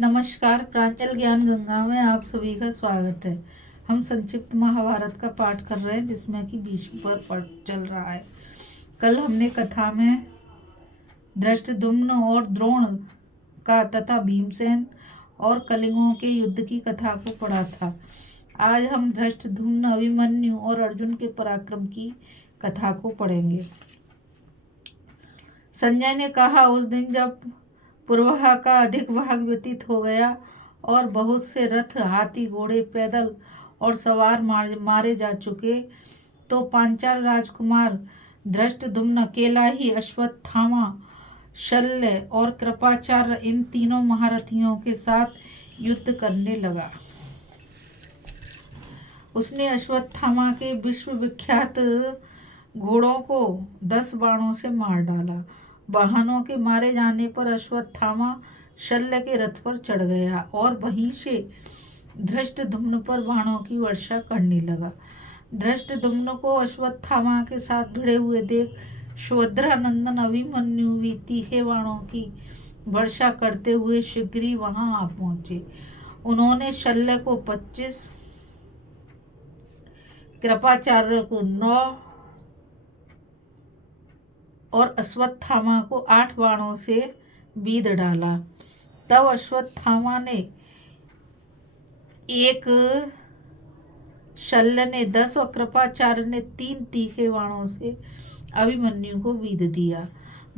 नमस्कार। प्रांजल ज्ञान गंगा में आप सभी का स्वागत है। हम संक्षिप्त महाभारत का पाठ कर रहे हैं जिसमें कि भीष्म पर पाठ चल रहा है। कल हमने कथा में धृष्टद्युम्न और द्रोण का तथा भीमसेन और कलिंगों के युद्ध की कथा को पढ़ा था। आज हम धृष्टद्युम्न, अभिमन्यु और अर्जुन के पराक्रम की कथा को पढ़ेंगे। संजय ने कहा, उस दिन जब पूर्वाह का अधिक भाग व्यतीत हो गया और बहुत से रथ, हाथी, घोड़े, पैदल और सवार मारे जा चुके, तो पांचाल राजकुमार धृष्टद्युम्न अकेला ही अश्वत्थामा, शल्य और कृपाचार्य इन तीनों महारथियों के साथ युद्ध करने लगा। उसने अश्वत्थामा के विश्वविख्यात घोड़ों को 10 बाणों से मार डाला। वाहनों के मारे जाने पर अश्वत्थामा शल्य के रथ पर चढ़ गया और वहीं से धृष्टद्युम्न पर बाणों की वर्षा करने लगा। धृष्टद्युम्न को अश्वत्थामा के साथ भिड़े हुए देख सुभद्रानंदन अभिमन्यु भी तीखे बाणों की वर्षा करते हुए शीघ्र ही वहां आ पहुंचे। उन्होंने शल्य को 25, कृपाचार्य को 9 और अश्वत्थामा को 8 बाणों से बीध डाला। तब अश्वत्थामा ने 1, शल्य ने 10 और कृपाचार्य ने 3 तीखे बाणों से अभिमन्यु को बीध दिया।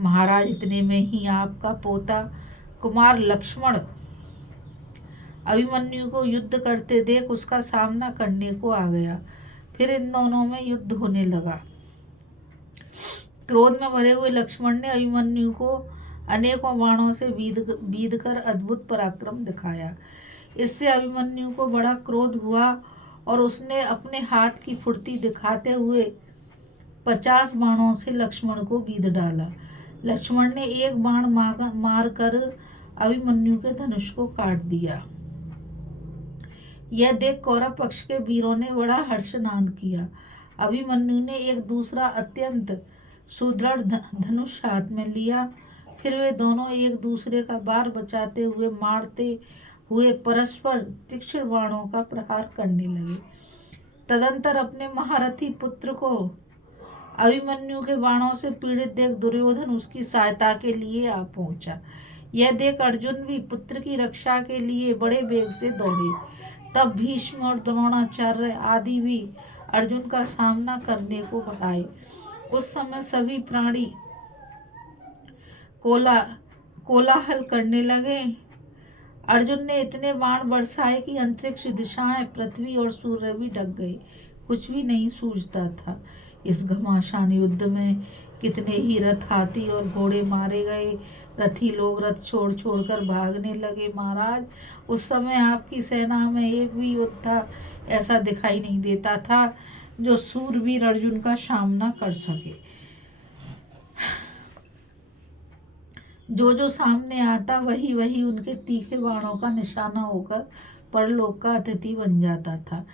महाराज, इतने में ही आपका पोता कुमार लक्ष्मण अभिमन्यु को युद्ध करते देख उसका सामना करने को आ गया। फिर इन दोनों में युद्ध होने लगा। क्रोध में भरे हुए लक्ष्मण ने अभिमन्यु को अनेकों बाणों से बीध कर अद्भुत पराक्रम दिखाया। इससे अभिमन्यु को बड़ा क्रोध हुआ और उसने अपने हाथ की फुर्ती दिखाते हुए 50 बाणों से लक्ष्मण को बीध डाला। लक्ष्मण ने एक बाण मार कर अभिमन्यु के धनुष को काट दिया। यह देख कौरव पक्ष के वीरों ने बड़ा हर्षनाद किया। अभिमन्यु ने एक दूसरा अत्यंत सुदृढ़ धनुष हाथ में लिया। फिर वे दोनों एक दूसरे का बार बचाते हुए मारते हुए परस्पर तीक्ष्ण बाणों का प्रहार करने लगे। तदंतर अपने महारथी पुत्र को अभिमन्यु के बाणों से पीड़ित देख दुर्योधन उसकी सहायता के लिए आ पहुंचा। यह देख अर्जुन भी पुत्र की रक्षा के लिए बड़े वेग से दौड़े। तब भीष्म और द्रोणाचार्य आदि भी अर्जुन का सामना करने को बढ़ाए। उस समय सभी प्राणी कोलाहल करने लगे। अर्जुन ने इतने बाण बरसाए कि अंतरिक्ष, दिशाएं, पृथ्वी और सूर्य भी ढक गए। कुछ भी नहीं सूझता था। इस घमासान युद्ध में कितने ही रथ, हाथी और घोड़े मारे गए। रथी लोग रथ छोड़ छोड़कर भागने लगे। महाराज, उस समय आपकी सेना में एक भी योद्धा ऐसा दिखाई नहीं देता था जो सूरवीर अर्जुन का सामना कर सके। जो जो सामने आता वही वही उनके तीखे बाणों का निशाना होकर परलोक का अतिथि बन जाता था।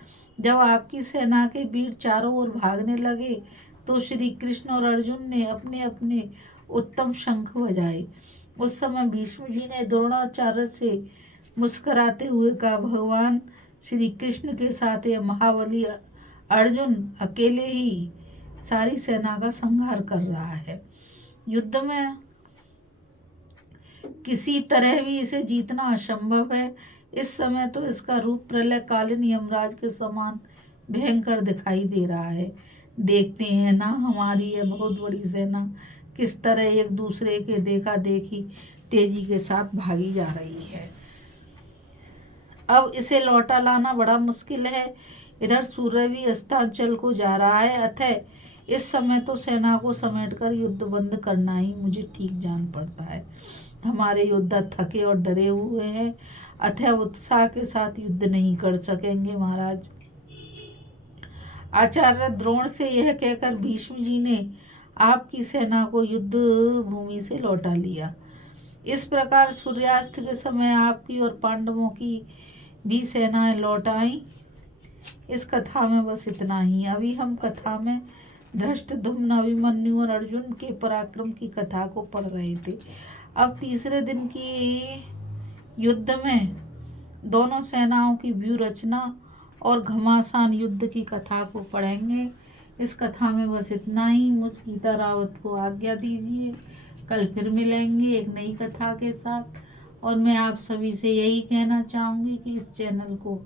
जब आपकी सेना के वीर चारों ओर भागने लगे तो श्री कृष्ण और अर्जुन ने अपने अपने उत्तम शंख बजाए। उस समय भीष्म जी ने द्रोणाचार्य से मुस्कुराते हुए कहा, भगवान श्री कृष्ण के साथ यह महाबली अर्जुन अकेले ही सारी सेना का संहार कर रहा है। युद्ध में किसी तरह भी इसे जीतना असंभव है। इस समय तो इसका रूप प्रलयकालीन यमराज के समान भयंकर दिखाई दे रहा है। देखते हैं ना, हमारी यह बहुत बड़ी सेना किस तरह एक दूसरे के देखा देखी तेजी के साथ भागी जा रही है। अब इसे लौटा लाना बड़ा मुश्किल है। इधर सूर्य भी अस्ताचल को जा रहा है। अतः इस समय तो सेना को समेटकर युद्ध बंद करना ही मुझे ठीक जान पड़ता है। हमारे योद्धा थके और डरे हुए हैं, अतः उत्साह के साथ युद्ध नहीं कर सकेंगे। महाराज, आचार्य द्रोण से यह कहकर भीष्म जी ने आपकी सेना को युद्ध भूमि से लौटा लिया। इस प्रकार सूर्यास्त के समय आपकी और पांडवों की भी सेनाएं लौट आईं। इस कथा में बस इतना ही। अभी हम कथा में धृष्टद्युम्न, अभिमन्यु और अर्जुन के पराक्रम की कथा को पढ़ रहे थे। अब तीसरे दिन की युद्ध में दोनों सेनाओं की व्यूह रचना और घमासान युद्ध की कथा को पढ़ेंगे। इस कथा में बस इतना ही। मुझ गीता रावत को आज्ञा दीजिए। कल फिर मिलेंगे एक नई कथा के साथ। और मैं आप सभी से यही कहना चाहूँगी कि इस चैनल को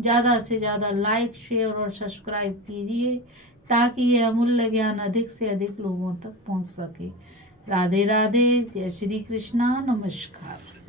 ज़्यादा से ज़्यादा लाइक, शेयर और सब्सक्राइब कीजिए ताकि ये अमूल्य ज्ञान अधिक से अधिक लोगों तक पहुँच सके। राधे राधे। जय श्री कृष्णा। नमस्कार।